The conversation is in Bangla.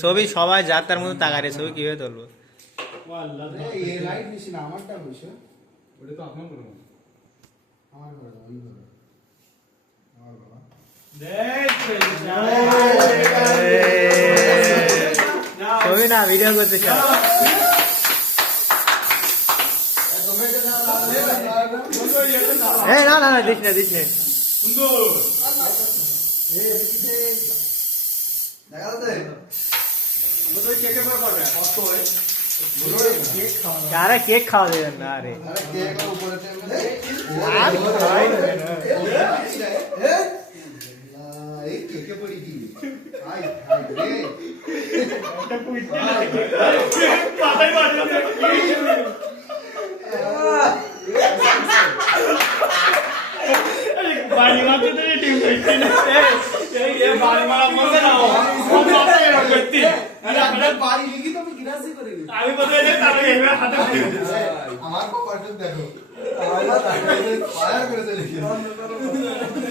ছবি সবাই যার তার মতো তাকারে ছবি কীভাবে তুলবো? ছবি না ভিডিও করতে এই না না না, দিস না দিস না। আরে क्या रहा केक खा दे ना अरे। बाड़ी আমি কোথায় যে তার হাতে আমার কপালটা দেখো। আমার ফায়ার করে চলে গেছে